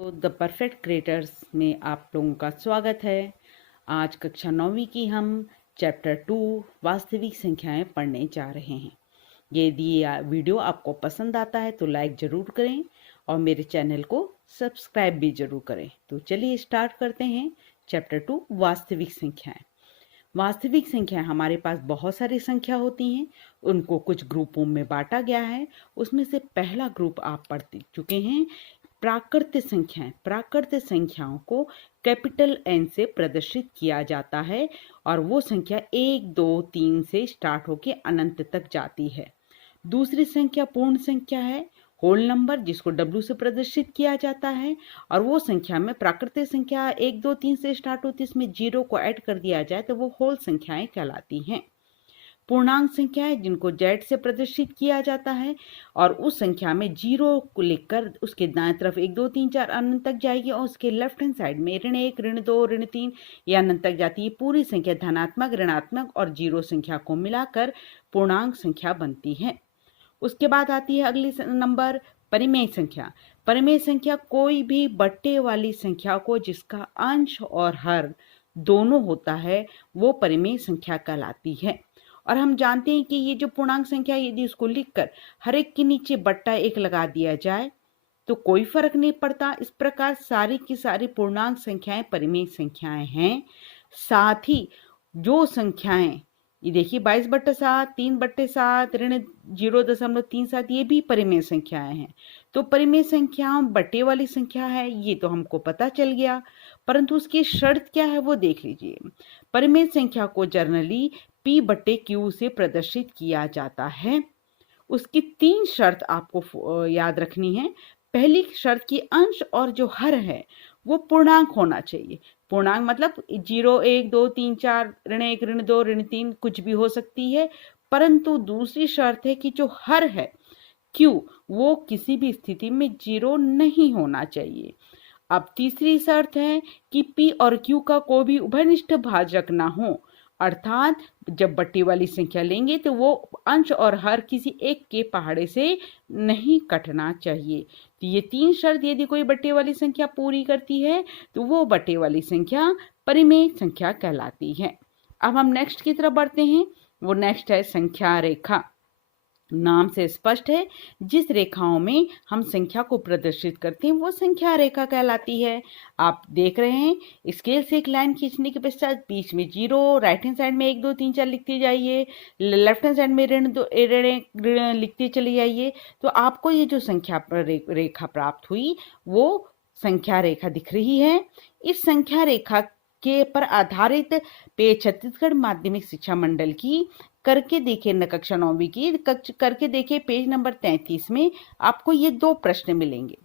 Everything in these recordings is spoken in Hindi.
तो द परफेक्ट क्रिएटर्स में आप लोगों का स्वागत है। आज कक्षा 9वीं की हम चैप्टर 2 वास्तविक संख्याएं पढ़ने जा रहे हैं। यदि ये वीडियो आपको पसंद आता है तो लाइक ज़रूर करें और मेरे चैनल को सब्सक्राइब भी ज़रूर करें। तो चलिए स्टार्ट करते हैं चैप्टर 2 वास्तविक संख्याएं। वास्तविक संख्याएं हमारे पास बहुत सारी संख्या होती हैं, उनको कुछ ग्रुपों में बांटा गया है। उसमें से पहला ग्रुप आप पढ़ चुके हैं, प्राकृत संख्याएं। प्राकृत संख्याओं को कैपिटल एन से प्रदर्शित किया जाता है और वो संख्या 1, 2, 3 से स्टार्ट होके अनंत तक जाती है। दूसरी संख्या पूर्ण संख्या है, होल नंबर, जिसको डब्ल्यू से प्रदर्शित किया जाता है और वो संख्या में प्राकृतिक संख्या 1, 2, 3 से स्टार्ट होती है, इसमें जीरो को ऐड कर दिया जाए तो वो होल संख्याएं कहलाती हैं। पूर्णांक संख्याएं जिनको जेड से प्रदर्शित किया जाता है और उस संख्या में जीरो को लिखकर उसके दाएं तरफ 1, 2, 3, 4 अनंत तक जाएगी और उसके लेफ्ट हैंड साइड में ऋण 1, ऋण 2, ऋण 3 ये अनंत तक जाती है। पूरी संख्या धनात्मक, ऋणात्मक और जीरो संख्या को मिलाकर पूर्णांक संख्या बनती है। उसके बाद आती है अगली नंबर परिमेय संख्या। परिमेय संख्या कोई भी बट्टे वाली संख्या को जिसका अंश और हर दोनों होता है वो परिमेय संख्या कहलाती है। और हम जानते हैं कि ये जो पूर्णांक संख्या यदि उसको लिखकर हर एक के नीचे बट्टा 1 लगा दिया जाए तो कोई फर्क नहीं पड़ता। इस प्रकार सारी की सारी पूर्णांक संख्याएं परिमेय संख्याएं हैं। साथ ही जो संख्याएं ये देखिए 22/7, 3/7, ऋण 0.37 ये भी परिमेय संख्याएं हैं। तो परिमेय संख्याओं बट्टे वाली संख्या है ये तो हमको पता चल गया, परंतु उसकी शर्त क्या है वो देख लीजिए। परिमेय संख्या को जनरली P/Q से प्रदर्शित किया जाता है। उसकी 3 शर्त आपको याद रखनी है। पहली शर्त की अंश और जो हर है वो पूर्णांक होना चाहिए। पूर्णांक मतलब 0, 1, 2, 3, 4, ऋण 1, ऋण 2, ऋण 3 कुछ भी हो सकती है। परंतु दूसरी शर्त है कि जो हर है Q वो किसी भी स्थिति में 0 नहीं होना चाहिए। अब तीसरी शर्त है कि P और Q का कोई भी उभयनिष्ठ भाजक ना हो, अर्थात जब बट्टे वाली संख्या लेंगे तो वो अंश और हर किसी एक के पहाड़े से नहीं कटना चाहिए। तो ये 3 शर्त यदि कोई बट्टे वाली संख्या पूरी करती है तो वो बट्टे वाली संख्या परिमेय संख्या कहलाती है। अब हम नेक्स्ट की तरफ बढ़ते हैं। वो नेक्स्ट है संख्या रेखा। नाम से स्पष्ट है जिस रेखाओं में हम संख्या को प्रदर्शित करते हैं वो संख्या रेखा कहलाती है। आप देख रहे हैं स्केल से एक लाइन खींचने के पश्चात बीच में 0, राइट हैंड साइड में 1, 2, 3, 4 लिखते जाइए, लेफ्ट हैंड साइड में ऋण लिखते चले जाइए। तो आपको ये जो संख्या रेखा प्राप्त हुई वो संख्या रेखा दिख रही है। इस संख्या रेखा के पर आधारित पे छत्तीसगढ़ माध्यमिक शिक्षा मंडल की करके देखिए कक्षा 9वीं की करके देखिए पेज नंबर 33 में आपको ये 2 प्रश्न मिलेंगे।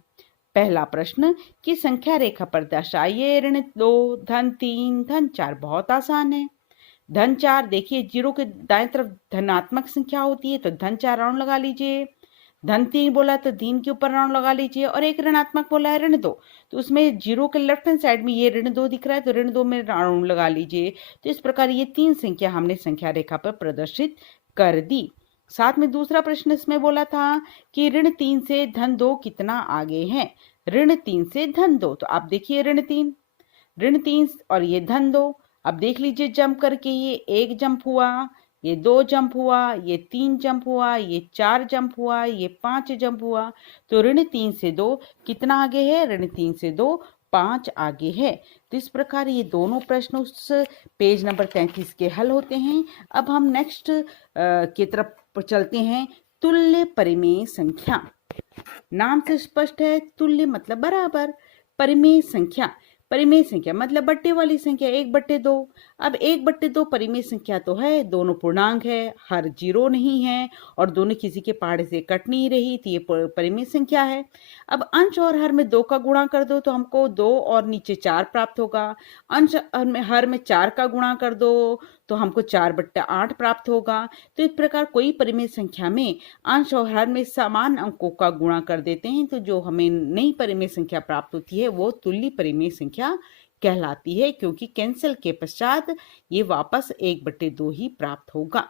पहला प्रश्न कि संख्या रेखा पर दर्शाइए ऋण 2, धन 3, धन 4। बहुत आसान है। धन 4 देखिए 0 के दाएं तरफ धनात्मक संख्या होती है तो धन 4 राउंड लगा लीजिए। धन 3 बोला तो 3 के ऊपर राउंड लगा लीजिए और एक ऋणात्मक बोला है ऋण 2 तो उसमें 0 के लेफ्ट हैंड साइड में ये ऋण 2 दिख रहा है तो ऋण 2 में राउंड लगा लीजिए। तो इस प्रकार ये 3 संख्या हमने संख्या रेखा पर प्रदर्शित कर दी। साथ में दूसरा प्रश्न इसमें बोला था कि ऋण 3 से धन 2 कितना आगे है। ऋण 3 से धन 2 तो आप देखिए ऋण 3 और ये धन 2। अब देख लीजिए जंप करके ये 1 जंप हुआ, ये 2 जंप हुआ, ये 3 जंप हुआ, ये 4 जंप हुआ, ये 5 जंप हुआ। तो ऋण 3 से 2 कितना आगे है। ऋण 3 से 2 5 आगे है। तो इस प्रकार ये दोनों प्रश्न उस पेज नंबर 33 के हल होते हैं। अब हम नेक्स्ट की तरफ चलते हैं। तुल्य परिमेय संख्या। नाम से स्पष्ट है तुल्य मतलब बराबर, परिमेय संख्या परिमेय संख्या मतलब बट्टे वाली संख्या 1/2। अब 1/2 परिमेय संख्या तो है, दोनों पूर्णांक है, हर 0 नहीं है और दोनों किसी के पहाड़े से कट नहीं रही तो ये परिमेय संख्या है। अब अंश और हर में 2 का गुणा कर दो तो हमको 2 और नीचे 4 प्राप्त होगा। अंश हर में 4 का गुणा कर दो तो हमको 4/8 प्राप्त होगा। तो इस प्रकार कोई परिमेय संख्या में अंश और हर में समान अंकों का गुणा कर देते हैं तो जो हमें नई परिमेय संख्या प्राप्त होती है वो तुल्य परिमेय संख्या कहलाती है, क्योंकि कैंसिल के पश्चात ये वापस 1/2 ही प्राप्त होगा।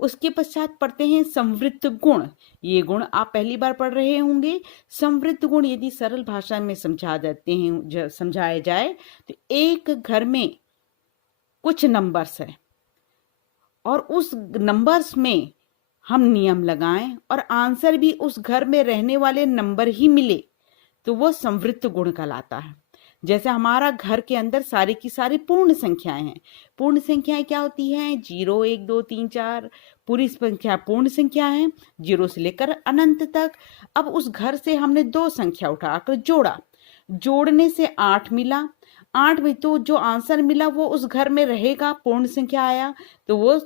उसके पश्चात पढ़ते हैं संवृत्त गुण। ये गुण आप पहली बार पढ़ रहे होंगे। संवृत्त गुण यदि सरल भाषा में समझाया जाए तो एक घर में कुछ नंबर्स है और उस नंबर्स में हम नियम लगाएं और आंसर भी उस घर में रहने वाले नंबर ही मिले तो वो संवृत्त गुण कहलाता है। जैसे हमारा घर के अंदर सारी की सारी पूर्ण संख्याएं हैं। पूर्ण संख्याएं क्या होती हैं? 0, 1, 2, 3, 4 पूरी संख्या पूर्ण संख्या है, 0 से लेकर अनंत तक। अब उस घर से हमने 2 संख्या उठाकर जोड़ा, जोड़ने से 8 मिला। 8 में तो जो आंसर मिला वो उस घर में रहेगा, पूर्ण संख्या आया तो वो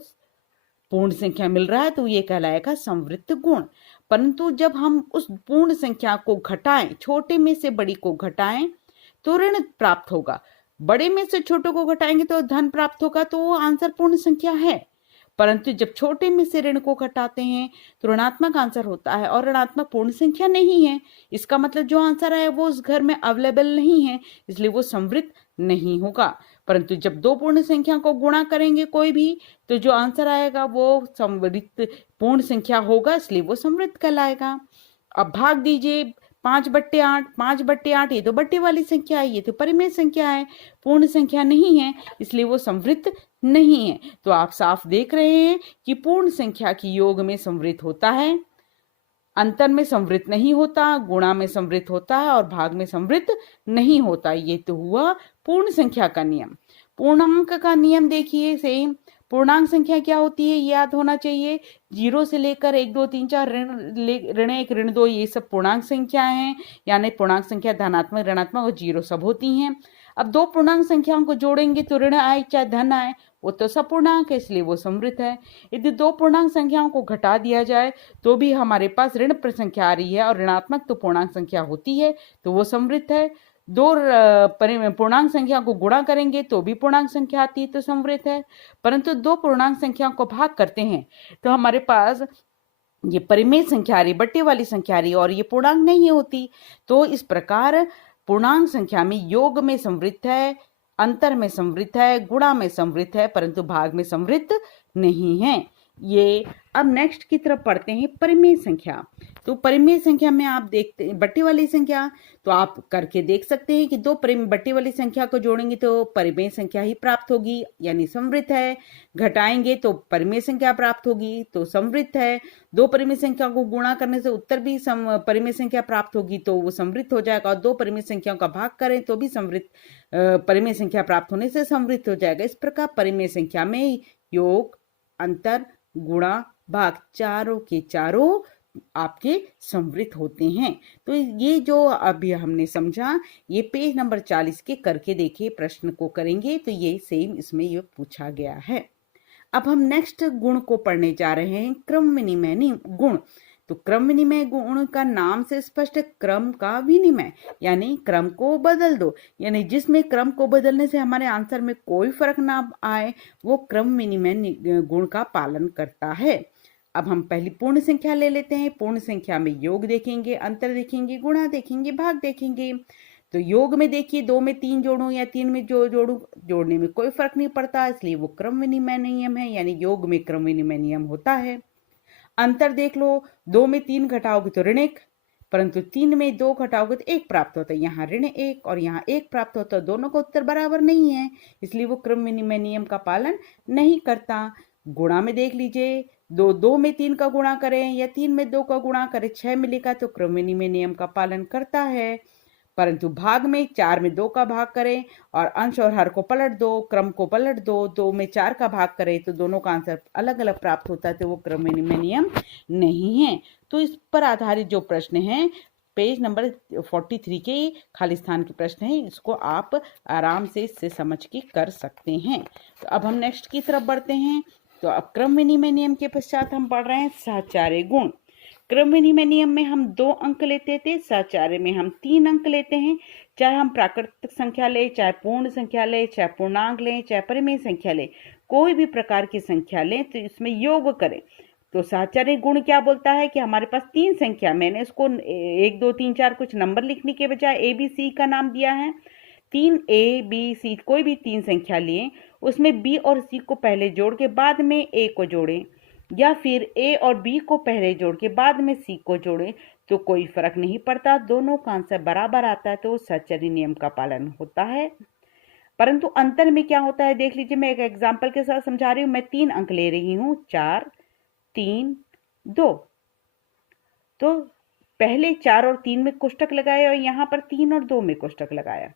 पूर्ण संख्या मिल रहा है तो ये कहलाएगा संवृत्त गुण। परंतु जब हम उस पूर्ण संख्या को घटाएं, छोटे में से बड़ी को घटाएं तो ऋण प्राप्त होगा, बड़े में से छोटे को घटाएंगे तो धन प्राप्त होगा, तो वो आंसर पूर्ण संख्या है। परंतु जब छोटे में से ऋण को घटाते हैं तो ऋणात्मक आंसर होता है और ऋणात्मक पूर्ण संख्या नहीं है। इसका मतलब जो आंसर आया वो उस घर में अवेलेबल नहीं है, इसलिए वो संवृत्त नहीं होगा। परंतु जब 2 पूर्ण संख्या को गुणा करेंगे कोई भी तो जो आंसर आएगा वो संवृत्त पूर्ण संख्या होगा, इसलिए वो संवृत्त कहलाएगा। अब भाग दीजिए 5/8, 5/8 ये तो बट्टे वाली संख्या है, ये तो परिमेय संख्या है, पूर्ण संख्या नहीं है, इसलिए वो संवृत्त नहीं है। तो आप साफ देख रहे हैं कि पूर्ण संख्या की योग में संवृत्त होता है, अंतर में संवृत्त नहीं होता, गुणा में संवृत्त होता है और भाग में संवृत्त नहीं होता। ये तो हुआ पूर्ण संख्या का नियम। पूर्णांक का नियम देखिए सेम। पूर्णांक संख्या क्या होती है याद होना चाहिए। 0 से लेकर 1, 2, 3, 4 ऋण 1, ऋण 2 ये सब पूर्णांक संख्या हैं, यानी पूर्णांक संख्या धनात्मक, ऋणात्मक और 0 सब होती हैं। अब 2 पूर्णांक संख्याओं को जोड़ेंगे तो ऋण आए चाहे धन आए, वो तो सब पूर्णांक है, इसलिए वो समृद्ध है। यदि 2 पूर्णांक संख्याओं को घटा दिया जाए तो भी हमारे पास ऋण संख्या आ रही है और ऋणात्मक तो पूर्णांक संख्या होती है, तो वो समृद्ध है। 2 पूर्णांक संख्या को गुणा करेंगे तो भी पूर्णांक संख्या आती है, तो समृद्ध है। परंतु 2 पूर्णांक संख्याओं को भाग करते हैं तो हमारे पास ये परिमेय संख्या आ रही, बट्टे वाली संख्या आ रही और ये पूर्णांक नहीं होती। तो इस प्रकार पूर्णांक संख्या में योग में समृद्ध है, अंतर में समृद्ध है, गुणा में समृद्ध है, परंतु भाग में समृद्ध नहीं है। ये अब नेक्स्ट की तरफ पढ़ते हैं परिमेय संख्या। तो परिमेय संख्या में आप देखते हैं बट्टे वाली संख्या, तो आप करके देख सकते हैं कि 2 बट्टे वाली संख्या को जोड़ेंगे तो परिमेय संख्या ही प्राप्त होगी, यानी समृद्ध है। घटाएंगे तो परिमेय संख्या प्राप्त होगी, तो समृद्ध है। 2 परिमेय संख्या को गुणा करने से उत्तर भी परिमेय संख्या प्राप्त होगी, तो वो समृद्ध हो जाएगा। और 2 परिमेय संख्याओं का भाग करें तो भी समृद्ध परिमेय संख्या प्राप्त होने से समृद्ध हो जाएगा। इस प्रकार परिमेय संख्या में योग, अंतर, गुणा, भाग चारों के चारों आपके समृद्ध होते हैं। तो ये जो अभी हमने समझा, ये पेज नंबर 40 के करके देखिए, प्रश्न को करेंगे तो ये सेम इसमें ये पूछा गया है। अब हम नेक्स्ट गुण को पढ़ने जा रहे हैं, क्रम विनिमय गुण। तो क्रम विनिमय गुण का नाम से स्पष्ट क्रम का विनिमय, यानी क्रम को बदल दो, यानी जिसमें क्रम को बदलने से हमारे आंसर में कोई फर्क ना आए वो क्रम विनिमय गुण का पालन करता है। अब हम पहली पूर्ण संख्या ले लेते हैं। पूर्ण संख्या में योग देखेंगे, अंतर देखेंगे, गुणा देखेंगे, भाग देखेंगे। तो योग में देखिए 2 में 3 जोड़ूं या 3 में जो जोड़ूं, जोड़ने में कोई फर्क नहीं पड़ता, इसलिए वो क्रम विनिमय नियम है, यानी योग में क्रम विनिमय नियम होता है। अंतर देख लो, 2 में 3 घटाओगे तो ऋण 1, परंतु 3 में 2 घटाओगे तो 1 प्राप्त होता है। यहाँ ऋण 1 और यहाँ 1 प्राप्त होता है, दोनों का उत्तर बराबर नहीं है, इसलिए वो क्रम विनिमय नियम का पालन नहीं करता। गुणा में देख लीजिए, 2 में 3 का गुणा करें या 3 में 2 का गुणा करें, 6 मिलेगा तो क्रम विनिमय नियम का पालन करता है। परंतु भाग में 4 में 2 का भाग करें और अंश और हर को पलट दो, क्रम को पलट दो, 2 में 4 का भाग करें तो दोनों का आंसर अलग अलग प्राप्त होता है, तो वो क्रम विनिमय नियम नहीं है। तो इस पर आधारित जो प्रश्न है पेज नंबर 43 के खाली स्थान के प्रश्न है, इसको आप आराम से इससे समझ के कर सकते हैं। तो अब हम नेक्स्ट की तरफ बढ़ते हैं। तो अब क्रम विनिमय नियम के पश्चात हम पढ़ रहे हैं सहचार्य गुण। क्रम विनिमय नियम में हम 2 अंक लेते थे, सहचार्य में हम 3 अंक लेते हैं। चाहे हम प्राकृतिक संख्या ले, चाहे पूर्ण संख्या ले, चाहे पूर्णांक लें, चाहे परिमेय संख्या ले, कोई भी प्रकार की संख्या लें तो इसमें योग करें। तो सहचार्य गुण क्या बोलता है कि हमारे पास 3 संख्या, मैंने इसको 1, 2, 3, 4 कुछ नंबर लिखने के बजाय ए बी सी का नाम दिया है। 3 ए बी सी कोई भी 3 संख्या लिए, उसमें बी और सी को पहले जोड़ के बाद में ए को जोड़ें। या फिर ए और बी को पहले जोड़ के बाद में सी को जोड़ें तो कोई फर्क नहीं पड़ता, दोनों का आंसर बराबर आता है, तो सचरी नियम का पालन होता है। परंतु अंतर में क्या होता है देख लीजिए, मैं एक एग्जाम्पल के साथ समझा रही हूँ। मैं 3 अंक ले रही हूँ, 4 3 2। तो पहले 4 और 3 में कोष्टक लगाया और यहाँ पर 3 और 2 में कोष्टक लगाया।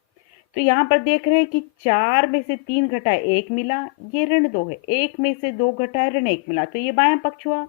तो यहाँ पर देख रहे हैं कि 4 में से 3 घटाए 1 मिला, ये ऋण 2 है। 1 में से 2 घटाए ऋण 1 मिला, तो ये बायां पक्ष हुआ।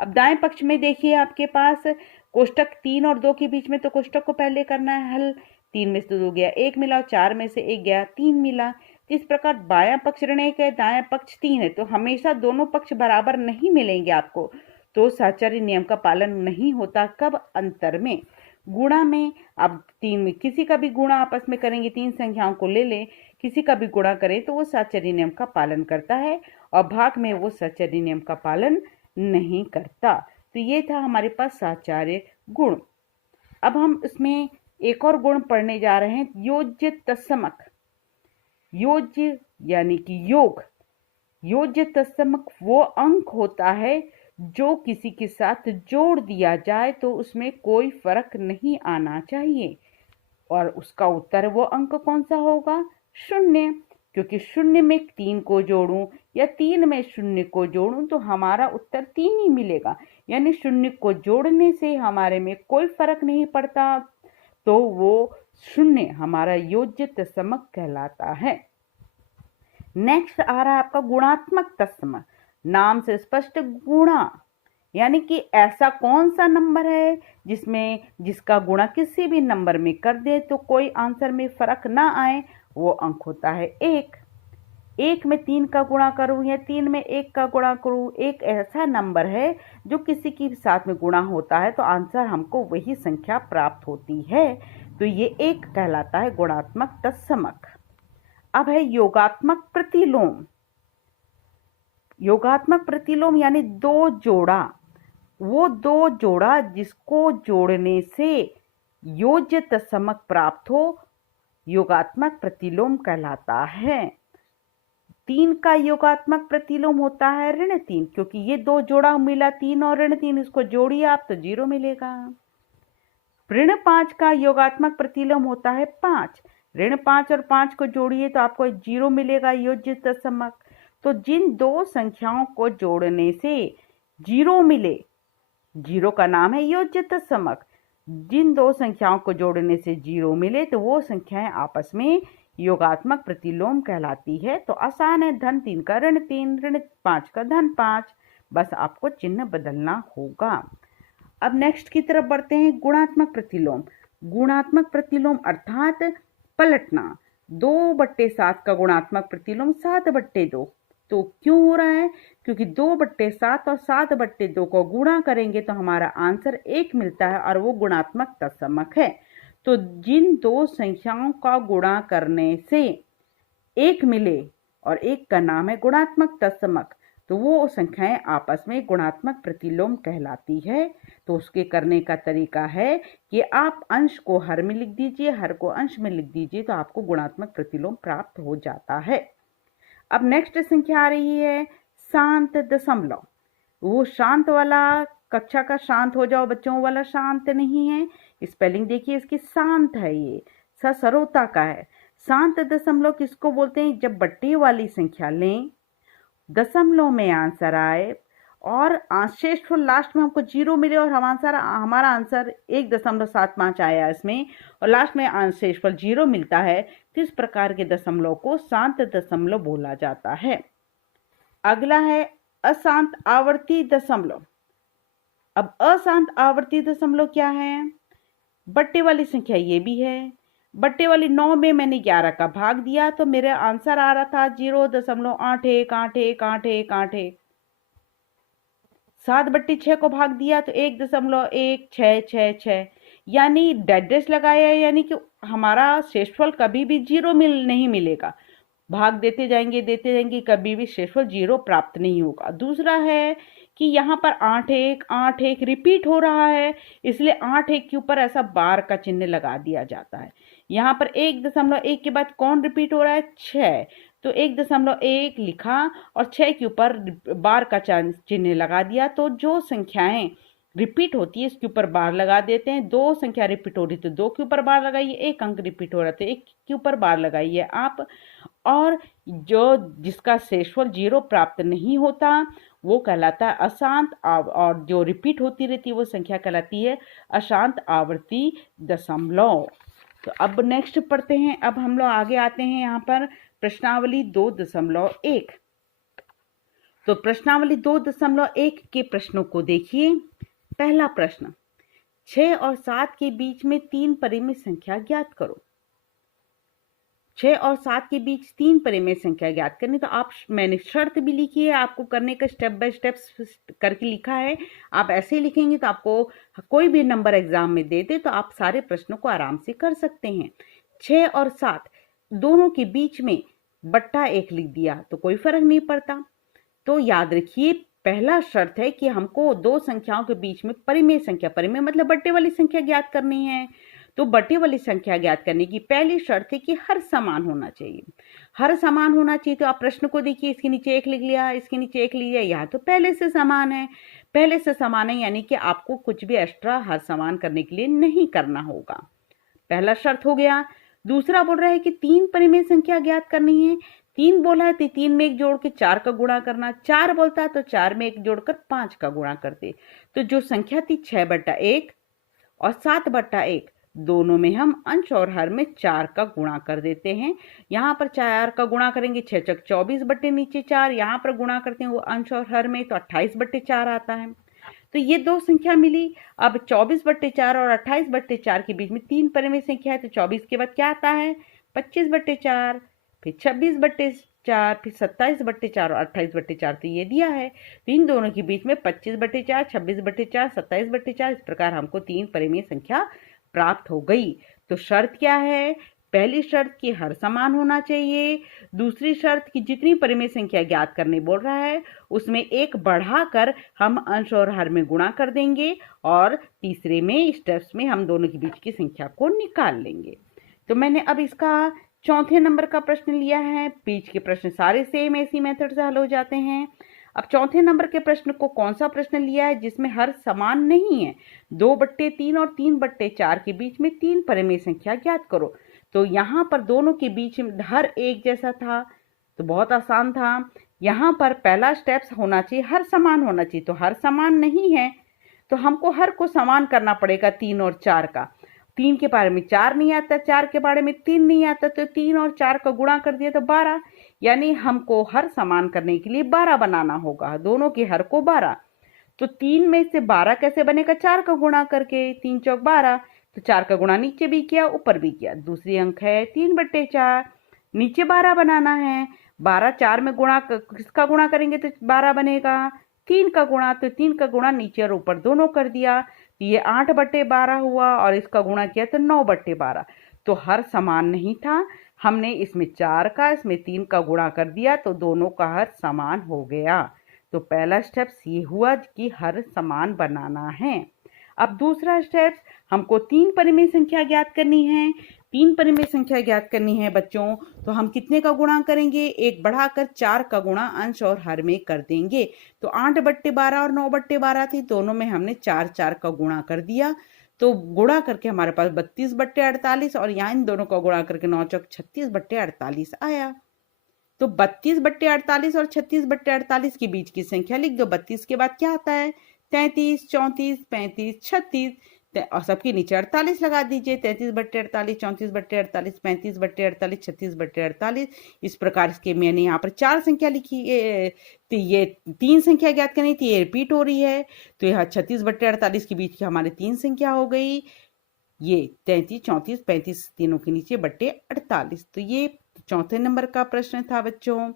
अब दाएं पक्ष में देखिए आपके पास कोष्टक 3 और 2 के बीच में, तो कोष्टक को पहले करना है हल। 3 में से 2 गया 1 मिला, और 4 में से 1 गया 3 मिला। इस प्रकार बायां पक्ष ऋण 1 है, दायां पक्ष 3 है, तो हमेशा दोनों पक्ष बराबर नहीं मिलेंगे आपको, तो साहचर्य नियम का पालन नहीं होता। कब? अंतर में। गुणा में आप 3 में किसी का भी गुणा आपस में करेंगे, 3 संख्याओं को ले लें, किसी का भी गुणा करें तो वो साहचर्य नियम का पालन करता है, और भाग में वो साहचर्य नियम का पालन नहीं करता। तो ये था हमारे पास साहचर्य गुण। अब हम इसमें एक और गुण पढ़ने जा रहे हैं, योज्य तत्समक। योज्य यानी कि योग। योज्य तत्समक वो अंक होता है जो किसी के साथ जोड़ दिया जाए तो उसमें कोई फर्क नहीं आना चाहिए, और उसका उत्तर वो अंक कौन सा होगा? 0, क्योंकि 0 में 3 को जोड़ूं या 3 में 0 को जोड़ूं तो हमारा उत्तर 3 ही मिलेगा, यानी 0 को जोड़ने से हमारे में कोई फर्क नहीं पड़ता, तो वो 0 हमारा योज्य तत्समक कहलाता है। नेक्स्ट आ रहा है आपका गुणात्मक तत्समक। नाम से स्पष्ट, गुणा यानी कि ऐसा कौन सा नंबर है जिसका गुणा किसी भी नंबर में कर दे तो कोई आंसर में फर्क ना आए, वो अंक होता है 1। 1 में 3 का गुणा करूं या 3 में 1 का गुणा करूं, एक ऐसा नंबर है जो किसी के साथ में गुणा होता है तो आंसर हमको वही संख्या प्राप्त होती है, तो ये 1 कहलाता है गुणात्मक तत्समक। अब है योगात्मक प्रतिलोम। योगात्मक प्रतिलोम यानी 2 जोड़ा, वो 2 जोड़ा जिसको जोड़ने से योज्य तत्समक प्राप्त हो, योगात्मक प्रतिलोम कहलाता है। 3 का योगात्मक प्रतिलोम होता है ऋण 3, क्योंकि ये 2 जोड़ा मिला 3 और ऋण 3, इसको जोड़िए आप तो 0 मिलेगा। ऋण 5 का योगात्मक प्रतिलोम होता है 5, ऋण 5 और 5 को जोड़िए तो आपको 0 मिलेगा, योज्य तत्समक। तो जिन 2 संख्याओं को जोड़ने से 0 मिले, 0 का नाम है योज्य तत्समक। जिन 2 संख्याओं को जोड़ने से 0 मिले तो वो संख्याएं आपस में योगात्मक प्रतिलोम कहलाती है। तो आसान है, धन 3 का ऋण 3, ऋण 5 का धन 5, बस आपको चिन्ह बदलना होगा। अब नेक्स्ट की तरफ बढ़ते हैं, गुणात्मक प्रतिलोम। गुणात्मक प्रतिलोम अर्थात पलटना। 2/7 का गुणात्मक प्रतिलोम 7/2। तो क्यों हो रहा है? क्योंकि 2/7 और 7/2 को गुणा करेंगे तो हमारा आंसर 1 मिलता है और वो गुणात्मक तत्समक है। तो जिन 2 संख्याओं का गुणा करने से 1 मिले और 1 का नाम है गुणात्मक तत्समक, तो वो संख्याएं आपस में गुणात्मक प्रतिलोम कहलाती है। तो उसके करने का तरीका है कि आप अंश को हर में लिख दीजिए, हर को अंश में लिख दीजिए, तो आपको गुणात्मक प्रतिलोम प्राप्त हो जाता है। अब नेक्स्ट संख्या आ रही है शांत दशमलव। वो शांत वाला, कक्षा का शांत हो जाओ बच्चों वाला शांत नहीं है, स्पेलिंग देखिए इसकी, शांत है, ये सरोता का है। शांत दशमलव किसको बोलते हैं? जब बट्टे वाली संख्या लें, दशमलव में आंसर आए और शेषफल लास्ट में हमको 0 मिले और हमारा आंसर 1.75 आया इसमें, और लास्ट में शेषफल 0 मिलता है, तो इस प्रकार के दशमलव को शांत दशमलव बोला जाता है। अगला है अशांत आवर्ती दशमलव। अब अशांत आवर्ती दशमलव क्या है? बट्टे वाली संख्या ये भी है, बट्टे वाली 9 में मैंने 11 का भाग दिया तो मेरा आंसर आ रहा था 0.818181। 7/6 को भाग दिया तो 1.1666, यानी डैश लगाया, यानी कि हमारा शेषफल कभी भी 0 नहीं मिलेगा। भाग देते जाएंगे, कभी भी शेषफल 0 प्राप्त नहीं होगा। दूसरा है कि यहाँ पर 8-1 रिपीट हो रहा है, इसलिए 8-1 के ऊपर ऐसा बार का चिन्ह लगा दिया जाता है। यहाँ पर 1.1 के बाद कौन रिपीट हो रहा है? 6, तो 1.1 लिखा और 6 के ऊपर बार का चिन्ह लगा दिया। तो जो संख्याएं रिपीट होती है इसके ऊपर बार लगा देते हैं। 2 संख्या रिपीट हो रही तो 2 के ऊपर बार लगाइए, 1 अंक रिपीट हो रहा तो 1 के ऊपर बार लगाइए आप। और जो जिसका शेषफल 0 प्राप्त नहीं होता वो कहलाता है अशांत, और जो रिपीट होती रहती है वो संख्या कहलाती है अशांत आवर्ती दशमलव। तो अब नेक्स्ट पढ़ते हैं। अब हम लोग आगे आते हैं यहाँ पर प्रश्नावली 2.1। तो प्रश्नावली 2.1 के प्रश्नों को देखिए। पहला प्रश्न, 6 और 7 के बीच में 3 परिमेय संख्या ज्ञात करो। 6 और 7 के बीच 3 परिमेय संख्या ज्ञात करनी। तो आप, मैंने शर्त भी लिखी है, आपको करने का स्टेप बाय स्टेप करके लिखा है। आप ऐसे ही लिखेंगे तो आपको कोई भी नंबर एग्जाम में दे दे तो आप सारे प्रश्नों को आराम से कर सकते हैं। 6 और 7 दोनों के बीच में बट्टा 1 लिख दिया तो कोई फर्क नहीं पड़ता। तो याद रखिए, पहला शर्त है कि हमको दो संख्याओं के बीच में परिमेय संख्या, परिमेय मतलब बट्टे वाली संख्या ज्ञात करनी है। तो बट्टे वाली संख्या ज्ञात करने की पहली शर्त है कि हर समान होना चाहिए। हर समान होना चाहिए। तो आप प्रश्न को देखिए, इसके नीचे 1 लिख लिया, इसके नीचे 1 लिख लिया, यहाँ तो पहले से समान है। पहले से समान है यानी कि आपको कुछ भी एक्स्ट्रा हर समान करने के लिए नहीं करना होगा। पहला शर्त हो गया। दूसरा बोल रहा है कि 3 परिमेय संख्या ज्ञात करनी है। 3 बोला है तो 3 में 1 जोड़ के 4 का गुणा करना। 4 बोलता है तो 4 में 1 जोड़कर 5 का गुणा करते। तो जो संख्या थी 6/1 और 7/1, दोनों में हम अंश और हर में 4 का गुणा कर देते हैं। यहाँ पर 4 का गुणा करेंगे, 6 चक 24 बट्टे नीचे 4, यहाँ पर गुणा करते हैं वो अंश और हर में तो 28/4 आता है। तो ये दो संख्या मिली। अब 24/4 और 28/4 के बीच में 3 परिमेय संख्या है। तो 24 के बाद क्या आता है 25/4, फिर 26/4, फिर 27/4 और 28/4। तो ये दिया है। तो इन दोनों के बीच में 25/4, 26/4, 27/4, इस प्रकार हमको 3 परिमेय संख्या प्राप्त हो गई। तो शर्त क्या है? पहली शर्त कि हर समान होना चाहिए। दूसरी शर्त कि जितनी परिमेय संख्या ज्ञात करने बोल रहा है उसमें 1 बढ़ाकर हम अंश और हर में गुणा कर देंगे, और तीसरे में स्टेप्स में हम दोनों के बीच की संख्या को निकाल लेंगे। तो मैंने अब इसका चौथे नंबर का प्रश्न लिया है। बीच के प्रश्न सारे सेम ऐसी मेथड से हल हो जाते हैं। अब चौथे नंबर के प्रश्न को कौन सा प्रश्न लिया है जिसमें हर समान नहीं है? 2/3 और 3/4 के बीच में 3 परिमेय संख्या ज्ञात करो। तो यहाँ पर दोनों के बीच में हर एक जैसा था तो बहुत आसान था। यहाँ पर पहला स्टेप्स होना चाहिए हर समान होना चाहिए। तो हर समान नहीं है तो हमको हर को समान करना पड़ेगा 3 और 4 का। 3 के बारे में 4 नहीं आता, 4 के बारे में 3 नहीं आता, तो 3 और 4 का गुणा कर दिया तो 12। यानी हमको हर समान करने के लिए 12 बनाना होगा, दोनों के हर को 12। तो 3 में से 12 कैसे बनेगा? 4 का गुणा करके, 3 चौक 12। तो 4 का गुणा नीचे भी किया ऊपर भी किया। दूसरी अंक है 3/4, नीचे 12 बनाना है। 12 4 में गुणा, किसका गुणा करेंगे तो 12 बनेगा? 3 का गुणा। तो 3 का गुणा नीचे और ऊपर दोनों कर दिया। तो ये 8/12 हुआ और इसका गुणा किया तो 9/12। तो हर समान नहीं था, हमने इसमें 4 का इसमें 3 का गुणा कर दिया तो दोनों का हर समान हो गया। तो पहला स्टेप्स ये हुआ कि हर समान बनाना है। अब दूसरा स्टेप्स, हमको 3 परिमेय संख्या ज्ञात करनी है। 3 परिमेय संख्या ज्ञात करनी है बच्चों, तो हम कितने का गुणा करेंगे? 1 बढ़ाकर 4 का गुणा अंश और हर में कर देंगे। तो 8/12 और 9/12 थी, दोनों में हमने 4 का गुणा कर दिया। तो गुणा करके हमारे पास 32/48 और यहाँ इन दोनों का गुणा करके 9 चौक 36/48 आया। तो 32/48 और 36/48 के बीच की संख्या लिख दो। 32 के बाद क्या आता है? 33, 34, 35, 36 और सबके नीचे 48 लगा दीजिए। 33/48, 34/48, 35/48, 36/48। इस प्रकार इसके मैंने यहाँ पर 4 संख्या लिखी है। तो ये 3 संख्या ज्ञात करनी थी, ये रिपीट हो रही है। तो यहाँ 36/48 के बीच की हमारी 3 संख्या हो गई। ये 33, 34, 35 तीनों के नीचे /48। तो ये चौथे नंबर का प्रश्न था बच्चों।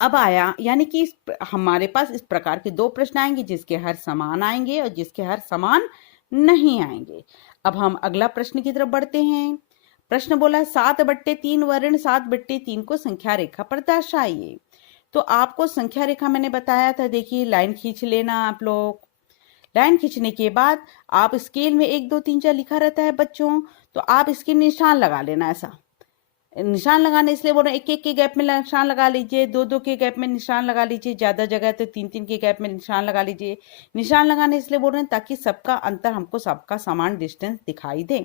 अब आया, यानी कि हमारे पास इस प्रकार के 2 प्रश्न आएंगे जिसके हर समान आएंगे और जिसके हर समान नहीं आएंगे। अब हम अगला प्रश्न की तरफ बढ़ते हैं। प्रश्न बोला 7/3 वर्ण 7/3 को संख्या रेखा पर दर्शाइए। तो आपको संख्या रेखा मैंने बताया था, देखिए लाइन खींच लेना आप लोग। लाइन खींचने के बाद आप स्केल में 1 2 3 4 लिखा रहता है बच्चों, तो आप इसके निशान लगा लेना ऐसा। निशान लगाने इसलिए बोल रहे हैं, एक एक के गैप में निशान लगा लीजिए, दो दो के गैप में निशान लगा लीजिए, ज़्यादा जगह है तो तीन तीन के गैप में निशान लगा लीजिए। निशान लगाने इसलिए बोल रहे हैं ताकि सबका अंतर हमको सबका समान डिस्टेंस दिखाई दे।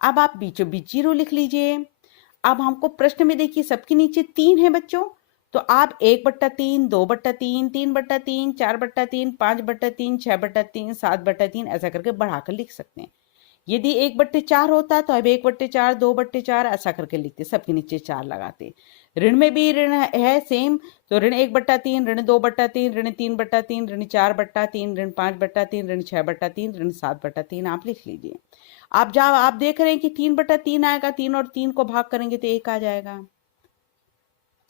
अब आप बीचों बीच 0 लिख लीजिए। अब हमको प्रश्न में देखिए सबके नीचे 3 है बच्चों, तो आप 1/3, 2/3, 3/3, 4/3, 5/3, 6/3, 7/3 ऐसा करके बढ़ाकर लिख सकते हैं। यदि 1/4 होता तो अब 1/4, 2/4 ऐसा करके लिखते, सबके नीचे 4 लगाते। ऋण में भी ऋण है सेम, तो ऋण 1/3, ऋण 2/3, ऋण 3/3, ऋण 4/3, ऋण 5/3, ऋण 6/3, ऋण 7/3 आप लिख लीजिए। आप देख रहे हैं कि 3/3 आएगा, 3 और 3 को भाग करेंगे तो 1 आ जाएगा।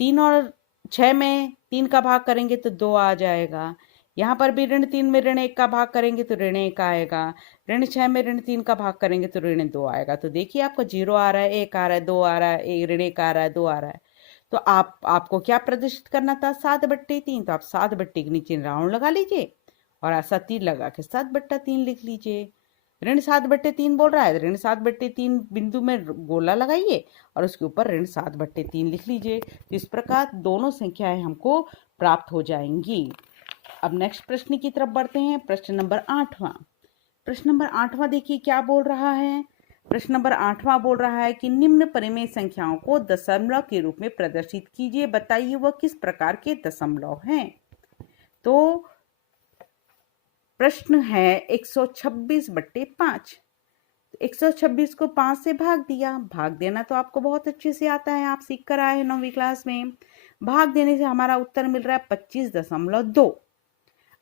3 और 6 में 3 का भाग करेंगे तो 2 आ जाएगा। यहाँ पर भी ऋण 3 में ऋण 1 का भाग करेंगे तो ऋण 1 आएगा। ऋण 6 में ऋण 3 का भाग करेंगे तो ऋण 2 आएगा। तो देखिए आपको 0 आ रहा है, 1 आ रहा है, 2 आ रहा है, ऋण 1 आ रहा है, 2 आ रहा है। तो आपको क्या प्रदर्शित करना था? 7/3। तो आप 7/3 के नीचे राउंड लगा लीजिए और ऐसा तीर लगा के 7/3 लिख लीजिए। ऋण 7/3 बोल रहा है, ऋण 7/3 बिंदु में गोला लगाइए और उसके ऊपर ऋण 7/3 लिख लीजिए। तो इस प्रकार दोनों संख्याएं हमको प्राप्त हो जाएंगी। अब नेक्स्ट प्रश्न की तरफ बढ़ते हैं। प्रश्न नंबर 8वां। प्रश्न नंबर 8वां देखिए क्या बोल रहा है। प्रश्न नंबर 8वां बोल रहा है कि निम्न परिमेय संख्याओं को दशमलव के रूप में प्रदर्शित कीजिए, बताइए वह किस प्रकार के दशमलव हैं। तो प्रश्न है 126/5। 126 को 5 से भाग दिया। भाग देना तो आपको बहुत अच्छे से आता है, आप सीख कर आए हैं 9वीं क्लास में। भाग देने से हमारा उत्तर मिल रहा है 25.2।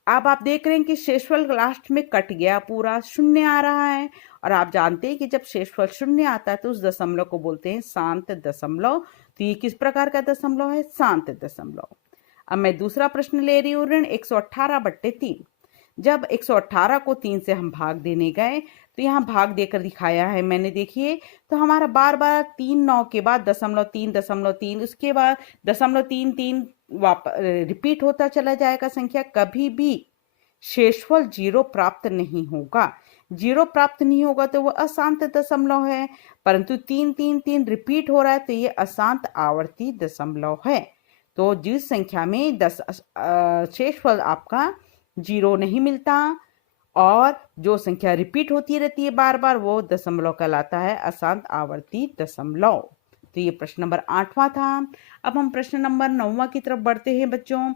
अब आप देख रहे हैं कि शेषफल लास्ट में कट गया, पूरा शून्य आ रहा है। और आप जानते हैं कि जब शेषफल शून्य आता है तो उस दशमलव को बोलते हैं शांत दशमलव। तो ये किस प्रकार का दशमलव है? शांत दशमलव। अब मैं दूसरा प्रश्न ले रही हूँ, ऋण 118/3। जब 118 को 3 से हम भाग देने गए तो यहाँ भाग देकर दिखाया है मैंने, देखिए। तो हमारा बार बार 3 9 के बाद 0.3, उसके बाद 0.33 रिपीट होता चला जाएगा संख्या। कभी भी शेषफल 0 प्राप्त नहीं होगा। 0 प्राप्त नहीं होगा तो वो अशांत दशमलव है, परंतु 3 रिपीट हो रहा है तो ये अशांत आवर्ती दशमलव है। तो जिस संख्या में शेषफल आपका 0 नहीं मिलता और जो संख्या रिपीट होती रहती है बार बार, वो दशमलव कहलाता है अशांत आवर्ती दशमलव। तो ये प्रश्न नंबर 8वां था। अब हम प्रश्न नंबर 9वां की तरफ बढ़ते हैं बच्चों।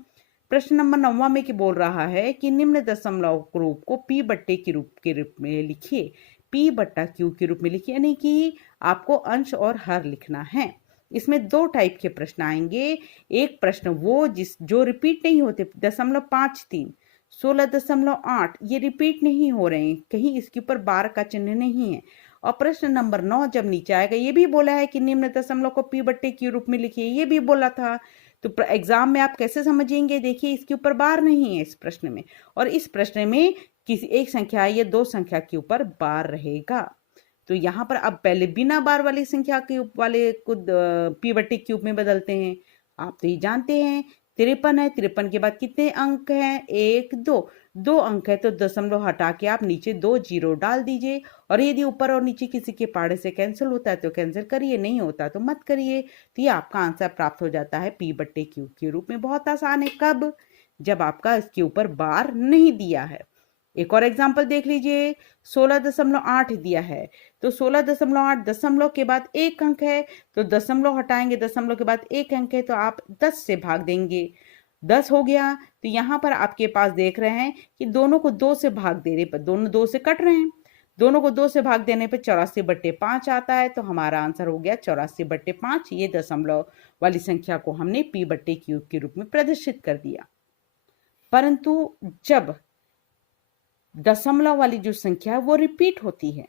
प्रश्न नंबर 9वां में की बोल रहा है कि निम्न दशमलव रूप को p/q के रूप में लिखिए। p/q के रूप में लिखिए, यानी कि आपको अंश और हर लिखना है। इसमें 2 टाइप के प्रश्न आएंगे। एक प्रश्न वो जो रिपीट नहीं होते, 0.53, 16.8 ये रिपीट नहीं हो रहे हैं, कहीं इसके ऊपर बार का चिन्ह नहीं है। और प्रश्न नंबर 9 जब नीचे आएगा, ये भी बोला है कि निम्न दशमलव को p/q रूप में लिखिए, ये भी बोला था। तो एग्जाम में आप कैसे समझेंगे? देखिए इसके ऊपर बार नहीं है इस प्रश्न में, और इस प्रश्न में किसी एक संख्या या 2 संख्या के ऊपर बार रहेगा। तो यहाँ पर अब पहले बिना बार वाली संख्या के वाले को p/q में बदलते हैं। आप तो ये जानते हैं 53 है, 53 के बाद कितने अंक हैं? 1 2 अंक है, तो दशमलव हटा के आप नीचे 2 0 डाल दीजिए। और यदि ऊपर और नीचे किसी के पाड़े से कैंसिल होता है तो कैंसिल करिए, नहीं होता तो मत करिए। तो ये आपका आंसर प्राप्त हो जाता है p/q के रूप में। बहुत आसान है। कब? जब आपका इसके ऊपर बार नहीं दिया है। एक और एग्जाम्पल देख लीजिए, 16.8 दिया है, तो 16.8 दशमलव के बाद 1 अंक है, तो दशमलव हटाएंगे, दशमलव के बाद 1 अंक है, तो आप 10 से भाग देंगे, 10 हो गया। तो यहाँ पर आपके पास देख रहे हैं कि दोनों को 2 से भाग देने पर दोनों 2 से कट रहे हैं, दोनों को 2 से भाग देने पर 84/5 आता है। तो हमारा आंसर हो गया 84/5। ये दशमलव वाली संख्या को हमने p/q के रूप में प्रदर्शित कर दिया। परंतु जब दशमलव वाली जो संख्या है वो रिपीट होती है,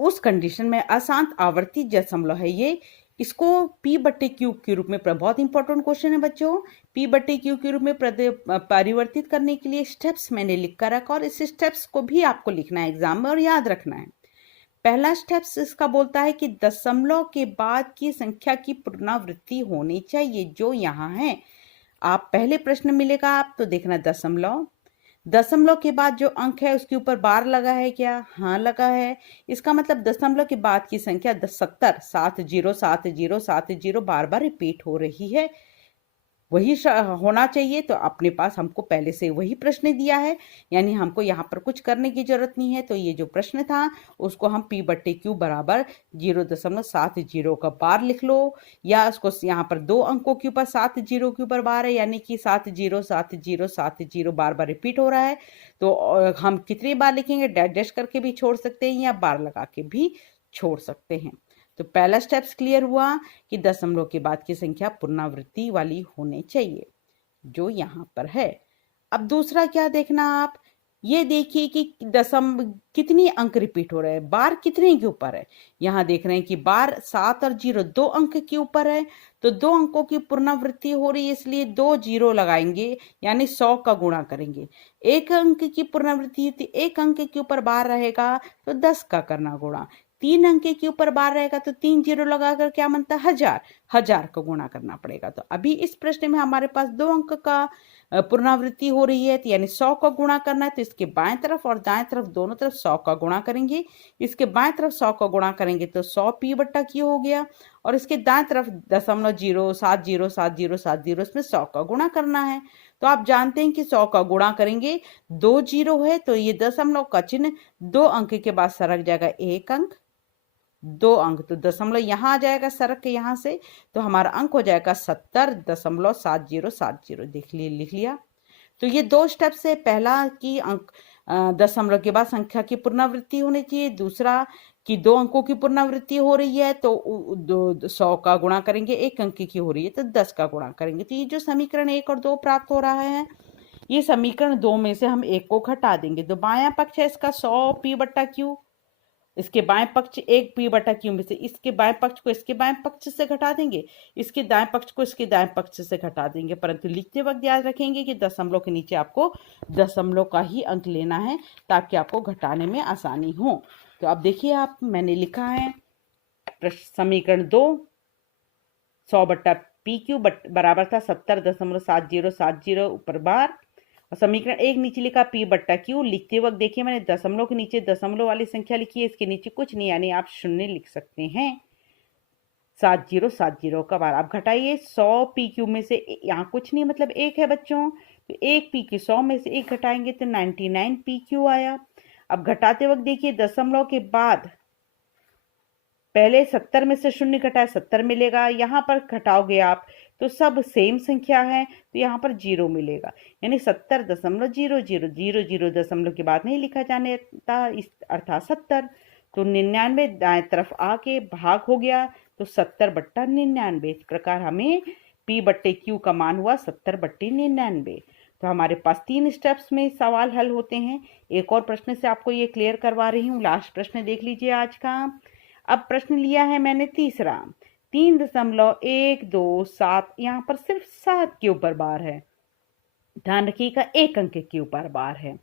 उस कंडीशन में अशांत आवर्ती दशमलव है ये, इसको p/q के रूप में, बहुत इंपॉर्टेंट क्वेश्चन है बच्चों, p/q के रूप में परिवर्तित करने के लिए स्टेप्स मैंने लिख कर रखा, और इस स्टेप्स को भी आपको लिखना है एग्जाम में और याद रखना है। पहला स्टेप्स इसका बोलता है कि दशमलव के बाद की संख्या की पुनरावृत्ति होनी चाहिए, जो यहाँ है। आप पहले प्रश्न मिलेगा आप तो देखना दशमलव के बाद जो अंक है उसके ऊपर बार लगा है क्या? हाँ लगा है। इसका मतलब दशमलव के बाद की संख्या 70 70 बार बार रिपीट हो रही है, वही होना चाहिए। तो अपने पास हमको पहले से वही प्रश्न दिया है, यानी हमको यहाँ पर कुछ करने की जरूरत नहीं है। तो ये जो प्रश्न था उसको हम P/Q बराबर 0.70 का बार लिख लो, या उसको यहाँ पर दो अंकों के ऊपर 70 के ऊपर बार है, यानी कि 70 बार बार रिपीट हो रहा है। तो हम कितनी बार लिखेंगे? डैश डैश करके भी छोड़ सकते हैं या बार लगा के भी छोड़ सकते हैं। तो पहला स्टेप्स क्लियर हुआ कि दशमलव के बाद की संख्या पुनरावृत्ति वाली होनी चाहिए, जो यहाँ पर है। अब दूसरा क्या देखना आप, ये देखिए कि कितनी अंक रिपीट हो रहे हैं, बार कितने के ऊपर है। यहाँ देख रहे हैं कि बार 7 और 0 दो अंक के ऊपर है, तो दो अंकों की पुनरावृत्ति हो रही है, इसलिए 2 0 लगाएंगे, यानी 100 का गुणा करेंगे। एक अंक की पुनरावृत्ति थी, एक अंक के ऊपर बार रहेगा तो 10 का करना गुणा, 3 अंक के ऊपर बार रहेगा तो 3 0 लगाकर क्या बनता है? 1000, 1000 का गुणा करना पड़ेगा। तो अभी इस प्रश्न में हमारे पास दो अंक का पुनरावृत्ति हो रही है, तो यानी 100 का गुणा करना है। तो इसके बाएं तरफ और दाएं तरफ दोनों तरफ 100 का गुणा करेंगे। इसके बाएं तरफ 100 का गुणा करेंगे तो 100 P/Q हो गया, और इसके दाएं तरफ 0.707070 इसमें 100 का गुणा करना है। तो आप जानते हैं कि 100 का गुणा करेंगे, 2 0 है तो ये दशमलव का चिन्ह दो अंक के बाद सरक जाएगा, एक अंक, दो अंक, तो दशमलव यहाँ आ जाएगा सरक के यहाँ से, तो हमारा अंक हो जाएगा 70.7070। देख लिए, लिख लिया। तो ये दो स्टेप से, पहला की अंक दशमलव के बाद संख्या की पुनरावृत्ति होनी चाहिए, दूसरा कि दो अंकों की पुनरावृत्ति हो रही है तो 100 का गुणा करेंगे, एक अंक की हो रही है तो 10 का गुणा करेंगे। तो ये जो समीकरण 1 और 2 प्राप्त हो रहा है, ये समीकरण 2 में से हम एक को घटा देंगे। तो बायां पक्ष है इसका 100 P/Q, इसके बाएं पक्ष 1 P/Q में से इसके बाएं पक्ष को इसके बाएं पक्ष से घटा देंगे, इसके दाएं पक्ष को इसके दाएं पक्ष से घटा देंगे। परंतु लिखते वक्त याद रखेंगे कि दशमलव के नीचे आपको दशमलव का ही अंक लेना है, ताकि आपको घटाने में आसानी हो। तो अब देखिए आप, मैंने लिखा है समीकरण 2 100/PQ बराबर था 70.7070 ऊपर बार, और समीकरण 1 नीचे लिखा P/Q। लिखते वक्त देखिए मैंने दशमलव के नीचे दशमलव वाली संख्या लिखी है, इसके नीचे कुछ नहीं, यानी आप शून्य लिख सकते हैं। 7070 का बार आप घटाइए, 100 PQ में से यहाँ कुछ नहीं मतलब 1 है बच्चों, तो 1 PQ 100 में से 1 घटाएंगे तो 99 PQ आया। अब घटाते वक्त देखिए दशमलव के बाद पहले 70 में से शून्य घटाए 70 मिलेगा, यहाँ पर घटाओगे आप तो सब सेम संख्या है तो यहाँ पर 0 मिलेगा, यानी 70.0000 दशमलव के बाद नहीं लिखा जाने अर्थात 70। तो 99 दाएं तरफ आके भाग हो गया तो 70/99। इस प्रकार हमें P/Q का मान हुआ 70/99। तो हमारे पास 3 स्टेप्स में सवाल हल होते हैं। एक और प्रश्न से आपको ये क्लियर करवा रही हूँ, लास्ट प्रश्न देख लीजिए आज का। अब प्रश्न लिया है मैंने तीसरा, 3.127, यहाँ पर सिर्फ 7 के ऊपर बार है, ध्यान रखिएगा एक अंक के ऊपर बार है।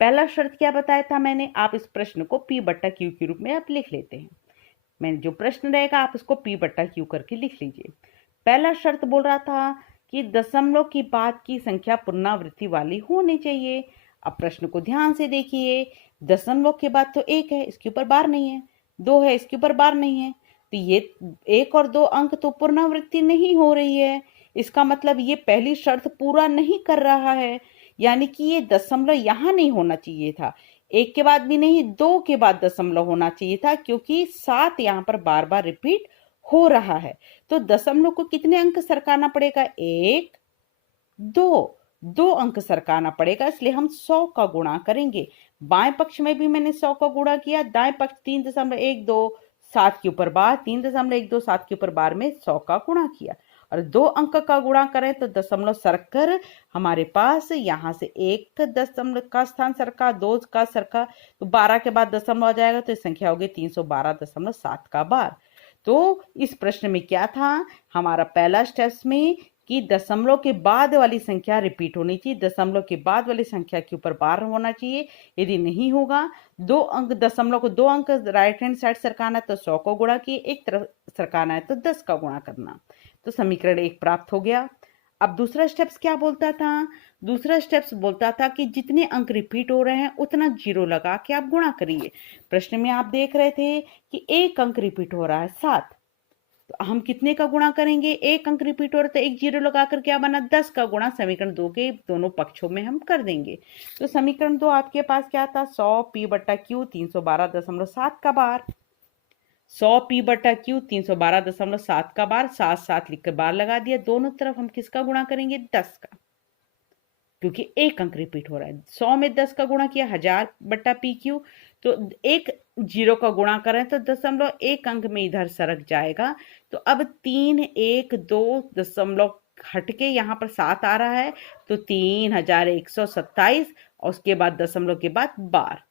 पहला शर्त क्या बताया था मैंने, आप इस प्रश्न को P/Q के रूप में आप लिख लेते हैं। मैंने जो प्रश्न रहेगा आप उसको P/Q करके लिख लीजिए। पहला शर्त बोल रहा था कि दशमलव की बाद की संख्या पुनरावृत्ति वाली होनी चाहिए। अब प्रश्न को ध्यान से देखिए, दशमलव के बाद तो 1 है, इसके ऊपर बार नहीं है, 2 है, इसके ऊपर बार नहीं है, तो ये 1 और 2 अंक तो पुनरावृत्ति नहीं हो रही है। इसका मतलब ये पहली शर्त पूरा नहीं कर रहा है, यानी कि ये दशमलव यहाँ नहीं होना चाहिए था, 1 के बाद भी नहीं, 2 के बाद दशमलव होना चाहिए था, क्योंकि 7 यहाँ पर बार बार रिपीट हो रहा है। तो दशमलव को कितने अंक सरकाना पड़ेगा? 1 2 अंक सरकाना पड़ेगा, इसलिए हम 100 का गुणा करेंगे। बाएं पक्ष में भी मैंने 100 का गुणा किया, दाएं पक्ष 3.127 के ऊपर बार, 3.127 के ऊपर बार में 100 का गुणा किया, और 2 अंक का गुणा करें तो दशमलव सरक कर हमारे पास यहाँ से 1 दशमलव का स्थान सरका, 2 का सरका, तो 12 के बाद दशमलव आ जाएगा, तो संख्या होगी 312.7 का बार। तो इस प्रश्न में क्या था, हमारा पहला स्टेप्स में कि दशमलव के बाद वाली संख्या रिपीट होनी चाहिए, दशमलव के बाद वाली संख्या के ऊपर बार होना चाहिए। यदि नहीं होगा, 2 अंक दशमलव को 2 अंक राइट हैंड साइड सरकाना है तो 100 को गुणा किए, एक तरफ सरकाना है तो 10 का गुणा करना। तो समीकरण 1 प्राप्त हो गया। अब दूसरा स्टेप्स क्या बोलता था? दूसरा स्टेप्स बोलता था कि जितने अंक रिपीट हो रहे हैं उतना जीरो लगा के आप गुणा करिए। प्रश्न में आप देख रहे थे कि एक अंक रिपीट हो रहा है 7, तो हम कितने का गुणा करेंगे? एक अंक रिपीट हो रहा था, एक जीरो लगाकर क्या बना? 10 का गुणा समीकरण 2 के दोनों पक्षों में हम कर देंगे। तो समीकरण 2 आपके पास क्या था? 100 पी बटा क्यू 312.7 का बार। 100 पी बटा क्यू 312.7 का बार, 7 7 लिखकर बार लगा दिया। दोनों तरफ हम किसका गुणा करेंगे? 10 का, क्योंकि एक अंक रिपीट हो रहा है। 100 में 10 का गुणा किया 1000 बटा पी क्यू, तो एक जीरो का गुणा करें तो 0.1 अंक में इधर सरक जाएगा। तो अब 3 1 2 दशमलव हटके यहाँ पर 7 आ रहा है, तो 3127 और उसके बाद दशमलव के बाद बार।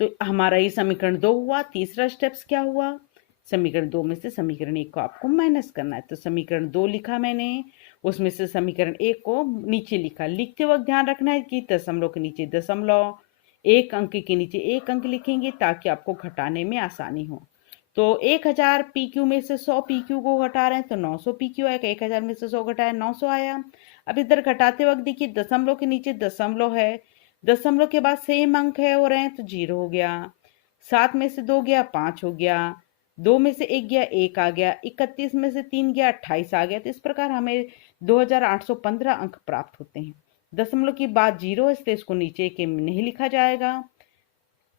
तो हमारा ये समीकरण 2 हुआ। तीसरा स्टेप्स क्या हुआ? समीकरण 2 में से समीकरण 1 को आपको माइनस करना है। तो समीकरण 2 लिखा मैंने, उसमें से समीकरण 1 को नीचे लिखा। लिखते वक्त ध्यान रखना है कि दशमलव के नीचे दशमलव, एक अंक के नीचे एक अंक लिखेंगे ताकि आपको घटाने में आसानी हो। तो 1000 PQ में से 100 PQ को घटा रहे हैं तो 900 PQ आएगा। 1000 में से 100 घटाया 900 आया। अब इधर घटाते वक्त देखिए दशमलव के नीचे दशमलव है, दशमलव के बाद सेम अंक है हो रहे हैं तो 0 हो गया। 7 में से 2 गया 5 हो गया, 2 में से 1 गया 1 आ गया, 31 में से 3 गया 28 आ गया। तो इस प्रकार हमें 2815 अंक प्राप्त होते हैं। दशमलव की बात 0 है इसलिए इसको नीचे के में नहीं लिखा जाएगा।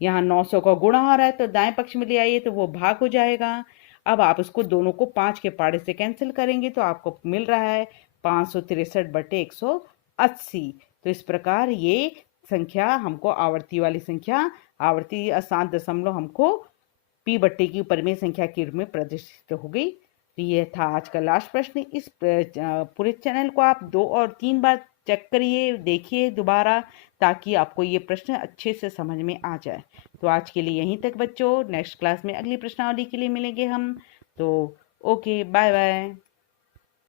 यहाँ 900 का गुणा हो रहा है तो दाएं पक्ष में ले आइए तो वो भाग हो जाएगा। अब आप इसको दोनों को 5 के पाड़े से कैंसिल करेंगे तो आपको मिल रहा है 563/180। तो इस प्रकार ये संख्या हमको आवर्ती वाली संख्या, आवर्ती अशांत दशमलव हमको पी बट्टे की परिमेय संख्या के रूप में प्रदर्शित हो गई। तो ये था आज का लास्ट प्रश्न। इस पूरे चैनल को आप 2 और 3 बार चेक करिए, देखिए दोबारा, ताकि आपको ये प्रश्न अच्छे से समझ में आ जाए। तो आज के लिए यहीं तक बच्चों, नेक्स्ट क्लास में अगली प्रश्नावली के लिए मिलेंगे हम। तो ओके, बाय बाय।